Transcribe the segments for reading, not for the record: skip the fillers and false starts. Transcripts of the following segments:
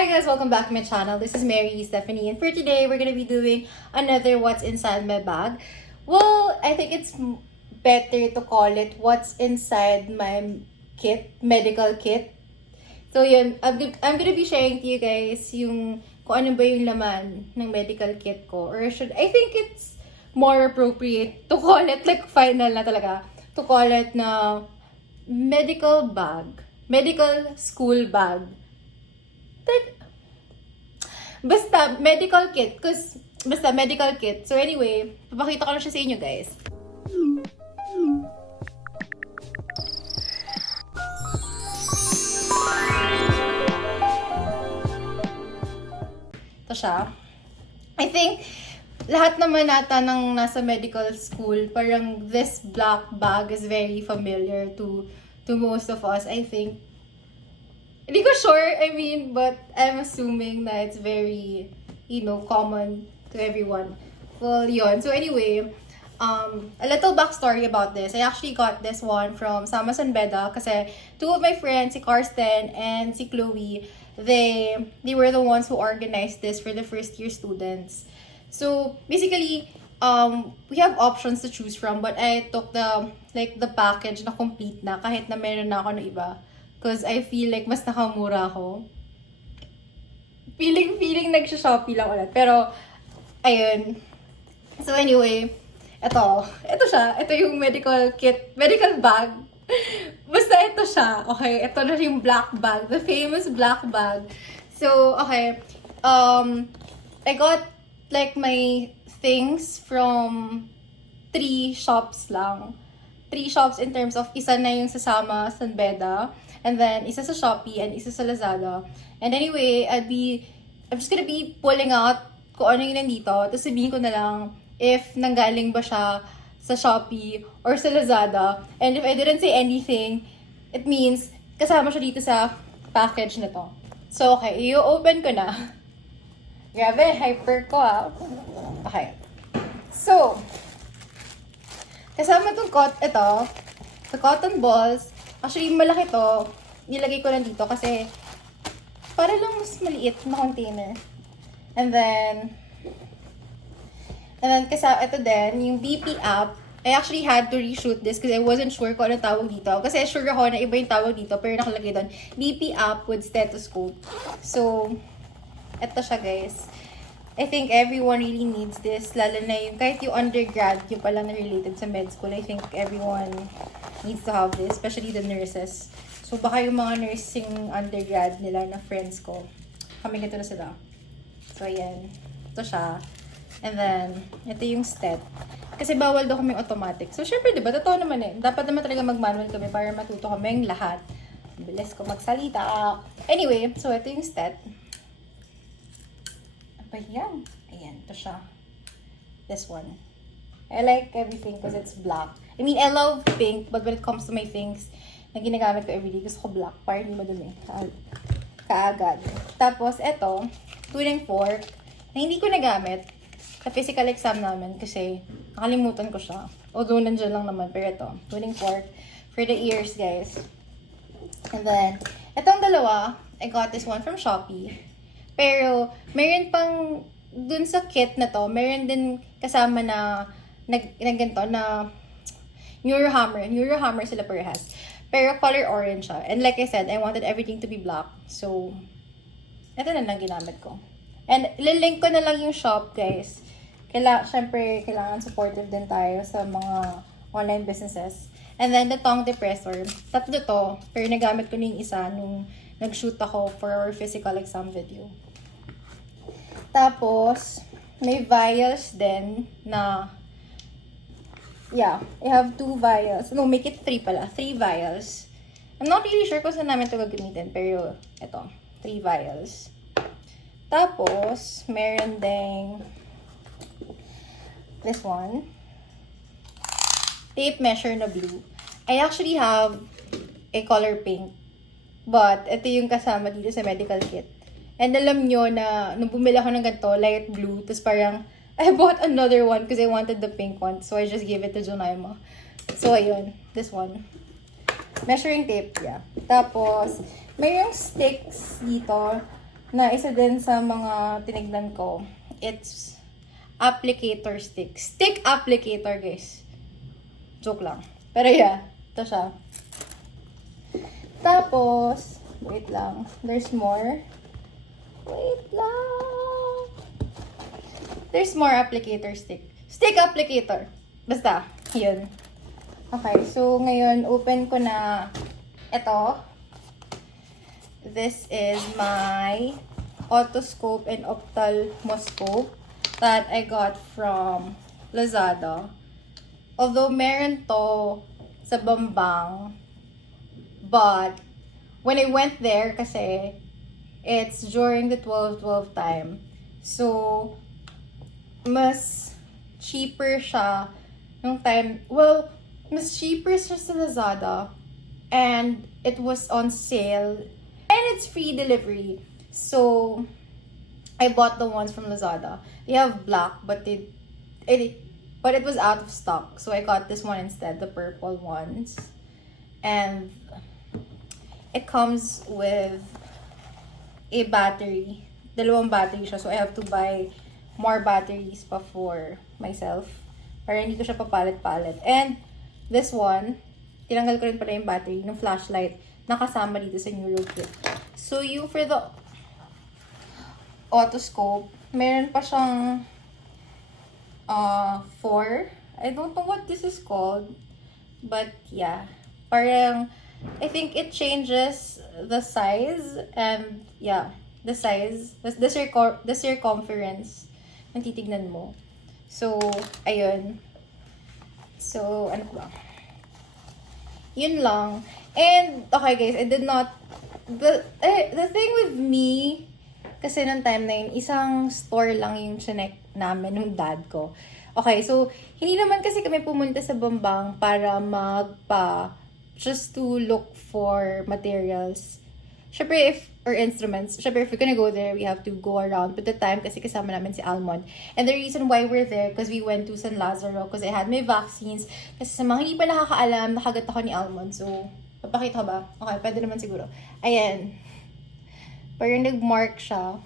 Hi guys, welcome back to my channel. This is Mary Stephanie, and for today we're gonna be doing another what's inside my bag. Well, I think it's better to call it what's inside my kit, medical kit. So yun, I'm gonna be sharing to you guys yung kung ano ba yung laman ng medical kit ko, or I think it's more appropriate to call it like final na talaga, to call it na medical bag, medical school bag. Basta medical kit, basta medical kit. So anyway, papakita ko na siya sa inyo guys. Ito siya. I think lahat naman nata ng nasa medical school, parang this black bag is very familiar to most of us, I think. Hindi ko sure, but I'm assuming that it's very, common to everyone. Well, yun. So anyway, a little backstory about this. I actually got this one from Beda kasi two of my friends, si Karsten and si Chloe, they were the ones who organized this for the first year students. So basically, we have options to choose from, but I took the package na complete na kahit na meron na ako na iba. Because I feel like mas nakamura ako. Feeling nagsha-Shopee lang ulit. Pero, ayun. So anyway, ito siya. Ito yung medical kit, medical bag. Basta ito siya. Okay, ito na yung black bag. The famous black bag. So, okay. I got like my things from 3 shops lang. 3 shops in terms of isa na yung sasama sa Beda. And then, isa sa Shopee and isa sa Lazada. And anyway, I'm just gonna be pulling out kung ano yung nandito. Tapos sabihin ko na lang if nanggaling ba siya sa Shopee or sa Lazada. And if I didn't say anything, it means kasama siya dito sa package na to. So, okay, i-open ko na. Grabe, hyper ko Okay. So, kasama itong the cotton balls. Actually, malaki to. Nilagay ko lang dito kasi para lang mas maliit na container. And then kasi ito din, yung BP app. I actually had to reshoot this because I wasn't sure kung ano tawag dito. Kasi sure ako na iba yung tawag dito, pero nakalagay doon, BP app with stethoscope. So, ito siya guys. I think everyone really needs this. Lalo na yung, kahit yung undergrad, yung pala na related sa med school, I think everyone needs to have this, especially the nurses. So, baka yung mga nursing undergrad nila na friends ko, kami ganito na sila. So, ayan. Ito siya. And then, ito yung step. Kasi bawal daw kaming automatic. So, syempre, diba? Totoo naman eh. Dapat naman talaga mag-manual kami para matuto kaming lahat. Bilis ko magsalita. Anyway, so ito yung step. Apa yan? Ayan, ito siya. This one. I like everything because it's black. I mean, I love pink, but when it comes to my things na ginagamit ko everyday, gusto ko black para hindi madumi. Kaagad. Tapos, ito, tuning fork, na hindi ko nagamit sa physical exam namin kasi nakalimutan ko siya. Although, nandiyan lang naman. Pero ito, tuning fork for the ears, guys. And then, itong dalawa, I got this one from Shopee. Pero, meron pang, dun sa kit na to, meron din kasama na ganito na Neurohammer sila parehas. Pero color orange siya. And like I said, I wanted everything to be black. So, ito na lang ginamit ko. And lilink ko na lang yung shop, guys. Syempre, kailangan supportive din tayo sa mga online businesses. And then, the tongue depressor. Tatlo to. Pero nagamit ko na yung isa nung nag-shoot ako for our physical exam video. Tapos, may vials din na I have 2 vials. No, make it 3 pala. 3 vials. I'm not really sure kung saan namin ito gagamitin. Pero, ito. 3 vials. Tapos, meron ding this one. Tape measure na blue. I actually have a color pink. But, ito yung kasama dito sa medical kit. And alam nyo na, nung bumili ako ng ganito, light blue. Tapos parang, I bought another one because I wanted the pink one. So, I just gave it to Junaima. So, ayun. This one. Measuring tape, yeah. Tapos, mayroong sticks dito na isa din sa mga tinignan ko. It's applicator stick. Stick applicator, guys. Joke lang. Pero yeah, ito siya. Tapos, wait lang. There's more. Wait lang. There's more applicator stick. Stick applicator. Basta, yun. Okay, so ngayon, open ko na ito. This is my otoscope and ophthalmoscope that I got from Lazada. Although meron to sa Bambang, but when I went there, kasi it's during the 12/12 time. So, mas cheaper siya nung time. Well, mas cheaper siya sa Lazada. And it was on sale. And it's free delivery. So, I bought the ones from Lazada. They have black, but it was out of stock. So, I got this one instead, the purple ones. And it comes with a battery. Dalawang battery siya. So, I have to buy more batteries pa for myself. Para hindi ko siya papalit-palit. And this one, tinanggal ko rin pala yung battery ng flashlight na kasama dito sa Neuro Kit. So, yung for the otoscope, meron pa siyang 4. I don't know what this is called. But, yeah. Parang, I think it changes the size and, yeah, the size, the circumference ng titignan mo. So, ayun. So, ano ba? Yun lang. And, okay guys, I did not, the thing with me, kasi nung time na yun, isang store lang yung chinek namin ng dad ko. Okay, so, hindi naman kasi kami pumunta sa Bambang para just to look for materials. Syempre, or instruments. Syempre, if we're gonna go there, we have to go around. But the time, kasi kasama namin si Almond. And the reason why we're there, because we went to San Lazaro, because I had my vaccines. Kasi sa mga hindi pa nakakaalam, nakagat ako ni Almond. So, papakita ba? Okay, pwede naman siguro. Ayan. Parang nag-mark siya.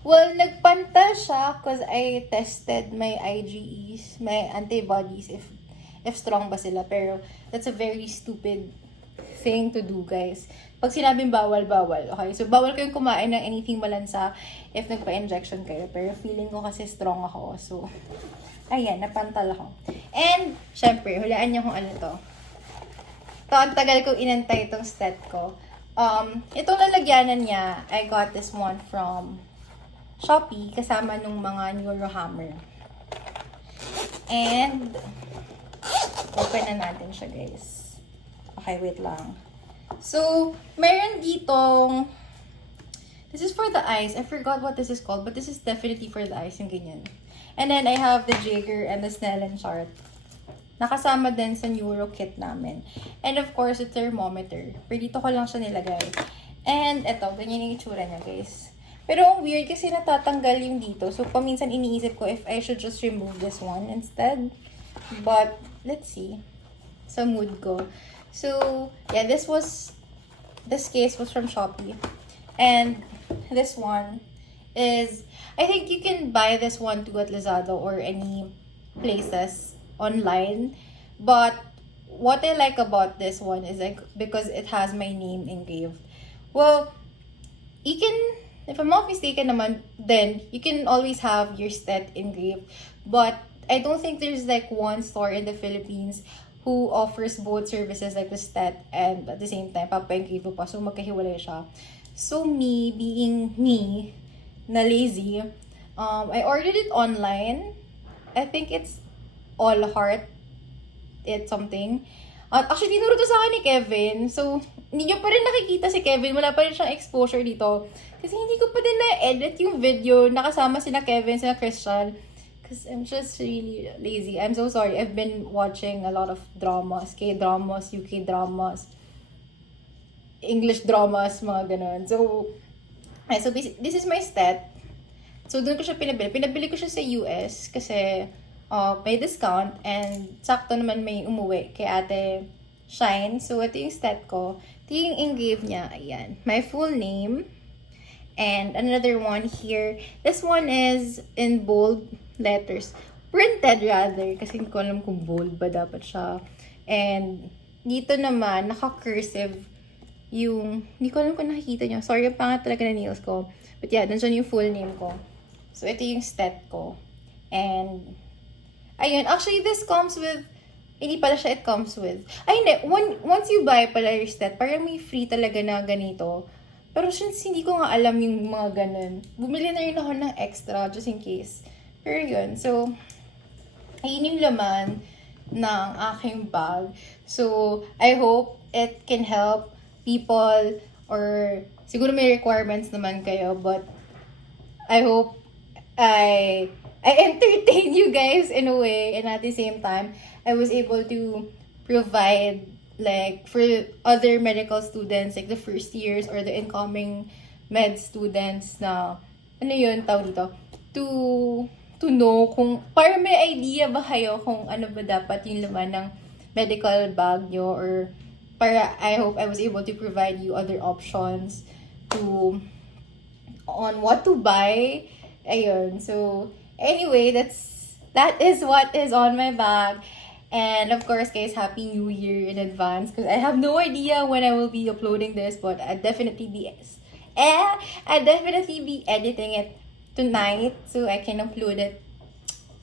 Well, nagpanta siya because I tested my IgEs, my antibodies, if strong ba sila. Pero, that's a very stupid thing to do, guys. Pag sinabing bawal, bawal. Okay? So, bawal kayong kumain ng anything malansa if nagpa-injection kayo. Pero, feeling ko kasi strong ako. So, ayan, napantal ako. And, syempre, hulaan niyo kung ano to. Ito, ang tagal kong inantay itong stat ko. Itong lalagyanan niya, I got this one from Shopee, kasama nung mga Neurohammer. And, open na natin siya, guys. Okay, wait lang. So, meron ditong, this is for the eyes. I forgot what this is called, but this is definitely for the eyes, yung ganyan. And then, I have the Jaeger and the Snellen chart. Nakasama din sa Neuro Kit namin. And of course, a thermometer. Pero dito ko lang siya nilagay. And eto, ganyan yung itsura niya, guys. Pero ang weird kasi natatanggal yung dito. So, paminsan iniisip ko if I should just remove this one instead. But, let's see. Sa mood ko. So, yeah, this case was from Shopee. And this one is, I think you can buy this one too at Lazada or any places online. But what I like about this one is like because it has my name engraved. Well, you can, if I'm not mistaken naman, then you can always have your stat engraved. But I don't think there's like one store in the Philippines who offers both services like the stat and at the same time papa-engrave pa. So magkahiwalay siya. So me, being me, na lazy, I ordered it online. I think it's All Heart. It's something. Actually, tinuro to sa akin ni Kevin. So, hindi nyo pa rin nakikita si Kevin. Wala pa rin siyang exposure dito. Kasi hindi ko pa din na-edit yung video. Nakasama sina Kevin, sina Christian. Because I'm just really lazy. I'm so sorry. I've been watching a lot of dramas. K-dramas, UK dramas, English dramas, mga ganun. So this is my stat. So, doon ko siya pinabili. Pinabili ko siya sa US kasi may discount and sakto naman may umuwi kay Ate Shine. So, ito yung stat ko. Ito yung engrave niya. Ayan. My full name. And another one here. This one is in bold letters. Printed rather. Kasi hindi ko alam kung bold ba dapat siya. And dito naman, naka-cursive yung, hindi ko alam kung nakikita nyo. Sorry, ang pangat talaga na nails ko. But yeah, dun yung full name ko. So, ito yung stat ko. And, ayun. Actually, this comes with, hindi pala siya it comes with. Ay, hindi. Once you buy pala your stat, parang may free talaga na ganito. Pero since hindi ko nga alam yung mga ganun, bumili na rin ako ng extra just in case. Pero yun. So, ayun yung laman ng aking bag. So, I hope it can help people or siguro may requirements naman kayo, but I hope I entertain you guys in a way, and at the same time I was able to provide like for other medical students, like the first years or the incoming med students na ano yun tawag dito, to know kung para may idea ba kayo kung ano ba dapat yung laman ng medical bag nyo, or para I hope I was able to provide you other options to on what to buy. Ayun. So, anyway, that is what is on my bag. And of course, guys, Happy New Year in advance. Because I have no idea when I will be uploading this, but I'll definitely be editing it tonight so I can upload it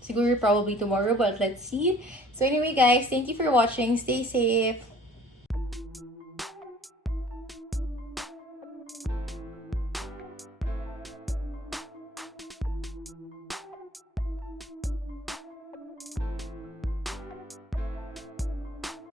siguro probably tomorrow, but let's see. So anyway, guys, thank you for watching. Stay safe.